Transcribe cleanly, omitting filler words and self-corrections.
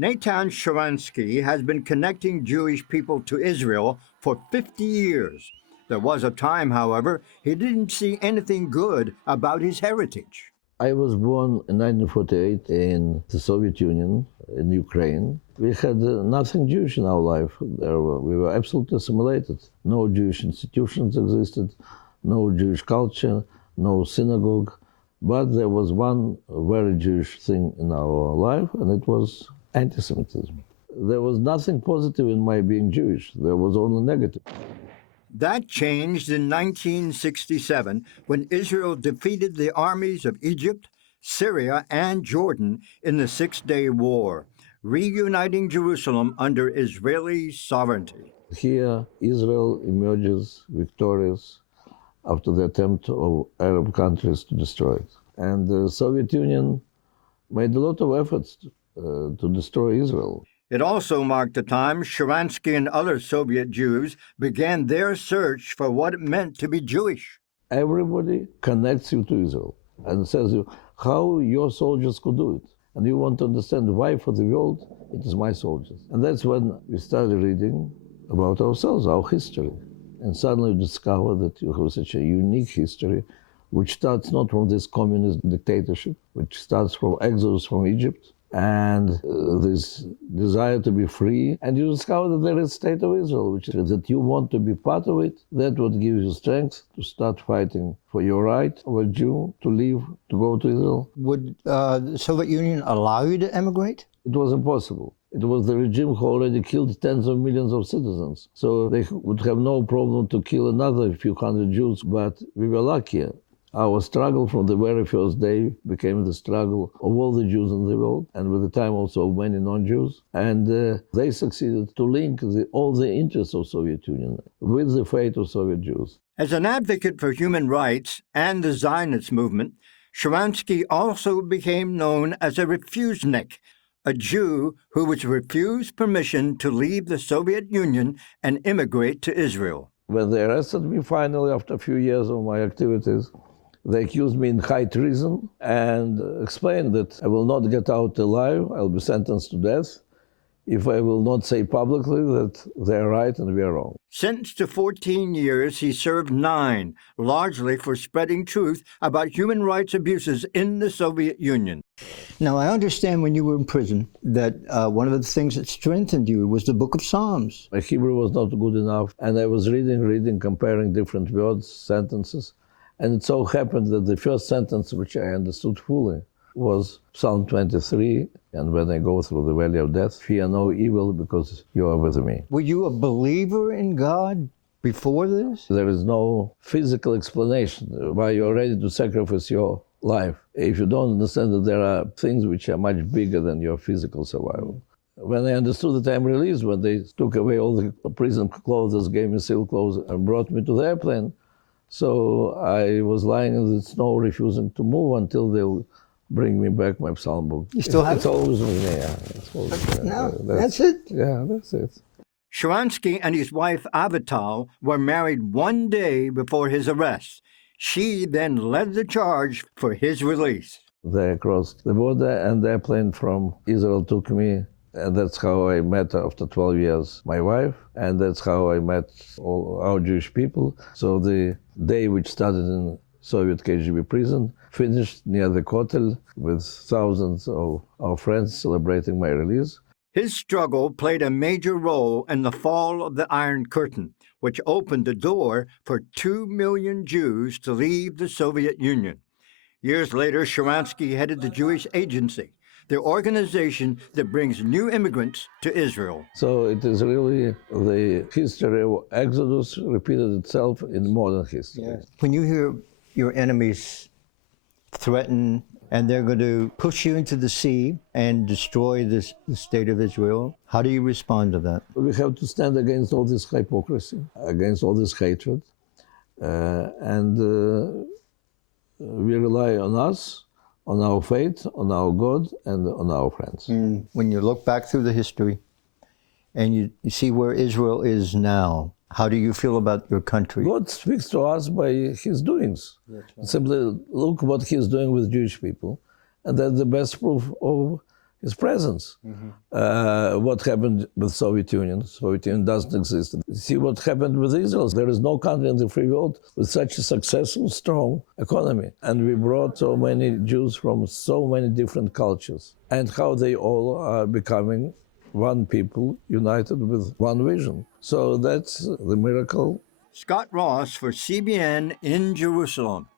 Natan Sharansky has been connecting Jewish people to Israel for 50 years. There was a time, however, he didn't see anything good about his heritage. I was born in 1948 in the Soviet Union, in Ukraine. We had nothing Jewish in our life. We were absolutely assimilated. No Jewish institutions existed, no Jewish culture, no synagogue. But there was one very Jewish thing in our life, and it was anti-Semitism. There was nothing positive in my being Jewish. There was only negative. That changed in 1967 when Israel defeated the armies of Egypt, Syria, and Jordan in the Six-Day War, reuniting Jerusalem under Israeli sovereignty. Here, Israel emerges victorious after the attempt of Arab countries to destroy it. And the Soviet Union made a lot of efforts to destroy Israel. It also marked the time Sharansky and other Soviet Jews began their search for what it meant to be Jewish. Everybody connects you to Israel and says you how your soldiers could do it. And you want to understand why for the world it is my soldiers. And that's when we started reading about ourselves, our history. And suddenly you discover that you have such a unique history, which starts not from this communist dictatorship, which starts from exodus from Egypt, and this desire to be free. And you discover that there is a state of Israel, which is that you want to be part of it. That's what gives you strength to start fighting for your right of a Jew to leave, to go to Israel. Would the Soviet Union allow you to emigrate? It was impossible. It was the regime who already killed tens of millions of citizens. So they would have no problem to kill another few hundred Jews, but we were lucky. Our struggle from the very first day became the struggle of all the Jews in the world, and with the time also of many non-Jews. And they succeeded to link all the interests of Soviet Union with the fate of Soviet Jews. As an advocate for human rights and the Zionist movement, Sharansky also became known as a refusenik, a Jew who was refused permission to leave the Soviet Union and immigrate to Israel. When they arrested me finally after a few years of my activities, they accused me in high treason and explained that I will not get out alive, I'll be sentenced to death, if I will not say publicly that they're right and we're wrong. Sentenced to 14 years, he served 9, largely for spreading truth about human rights abuses in the Soviet Union. Now, I understand when you were in prison that one of the things that strengthened you was the Book of Psalms. My Hebrew was not good enough, and I was reading, comparing different words, sentences. And it so happened that the first sentence which I understood fully was Psalm 23, and when I go through the valley of death, fear no evil because you are with me. Were you a believer in God before this? There is no physical explanation why you're ready to sacrifice your life if you don't understand that there are things which are much bigger than your physical survival. When I understood that I'm released, when they took away all the prison clothes, gave me silk clothes, and brought me to the airplane, so I was lying in the snow, refusing to move until they'll bring me back my psalm book. You still have it? It's always with me, yeah. That's it? Yeah, that's it. Sharansky and his wife Avital were married one day before his arrest. She then led the charge for his release. They crossed the border and the airplane from Israel took me. And that's how I met, after 12 years, my wife. And that's how I met all our Jewish people. So the day which started in Soviet KGB prison finished near the Kotel with thousands of our friends celebrating my release. His struggle played a major role in the fall of the Iron Curtain, which opened the door for 2 million Jews to leave the Soviet Union. Years later, Sharansky headed the Jewish Agency, the organization that brings new immigrants to Israel. So it is really the history of Exodus repeated itself in modern history. Yeah. When you hear your enemies threaten and they're going to push you into the sea and destroy the state of Israel, how do you respond to that? We have to stand against all this hypocrisy, against all this hatred, and we rely on us, on our faith, on our God, and on our friends. When you look back through the history and you see where Israel is now, how do you feel about your country? God speaks to us by his doings. Right. Simply look what he's doing with Jewish people. And that's the best proof of his presence. What happened with Soviet Union? Soviet Union doesn't exist. See what happened with Israel. There is no country in the free world with such a successful, strong economy. And we brought so many Jews from so many different cultures, and how they all are becoming one people united with one vision. So that's the miracle. Scott Ross for CBN in Jerusalem.